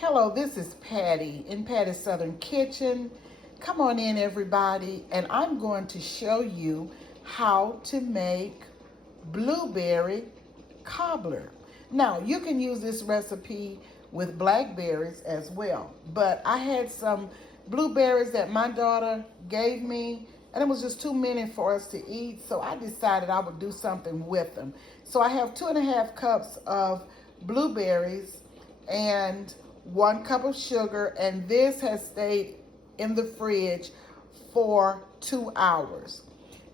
Hello, this is Patty in Patty's Southern Kitchen. Come on in, everybody, and I'm going to show you how to make blueberry cobbler. Now, you can use this recipe with blackberries as well, but I had some blueberries that my daughter gave me, and it was just too many for us to eat, so I decided I would do something with them. So I have 2.5 cups of blueberries and 1 cup of sugar, and this has stayed in the fridge for 2 hours.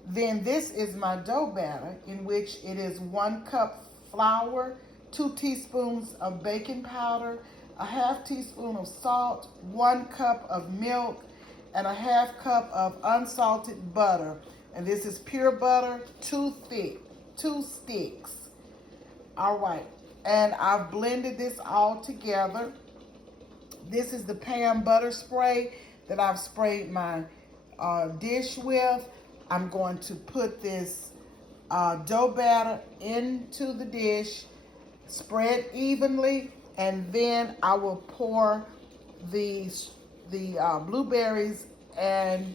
Then this is my dough batter, in which it is 1 cup flour, 2 teaspoons of baking powder, a half teaspoon of salt, 1 cup of milk, and a half cup of unsalted butter. And this is pure butter, 2 sticks. All right, and I've blended this all together. This is the pan butter spray that I've sprayed my dish with. I'm going to put this dough batter into the dish, spread evenly, and then I will pour the blueberries and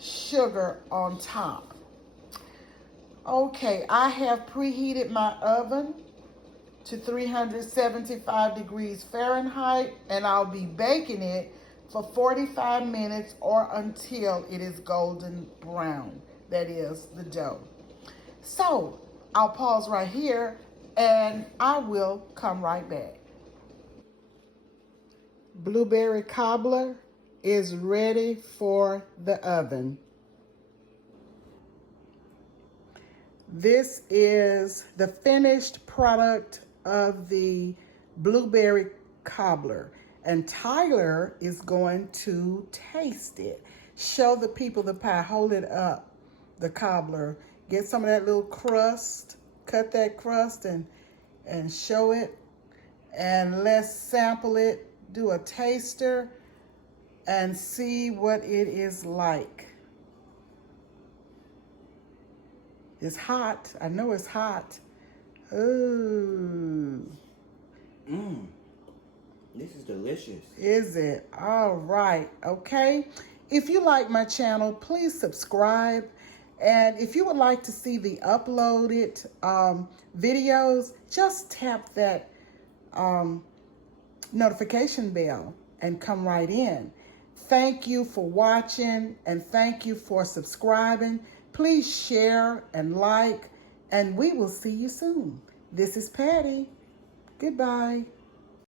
sugar on top. Okay, I have preheated my oven to 375 degrees Fahrenheit, and I'll be baking it for 45 minutes or until it is golden brown. That is the dough. So I'll pause right here and I will come right back. Blueberry cobbler is ready for the oven. This is the finished product of the blueberry cobbler, and Tyler is going to taste it. Show the people the pie. Hold it up, the cobbler. Get some of that little crust, cut that crust and show it, and let's sample it. Do a taster and see what it is like. It's hot. I know it's hot. Ooh. This is delicious. Is it? All right. Okay. If you like my channel, please subscribe. And if you would like to see the uploaded videos, just tap that notification bell and come right in. Thank you for watching, and thank you for subscribing. Please share and like, and we will see you soon. This is Patty. Goodbye.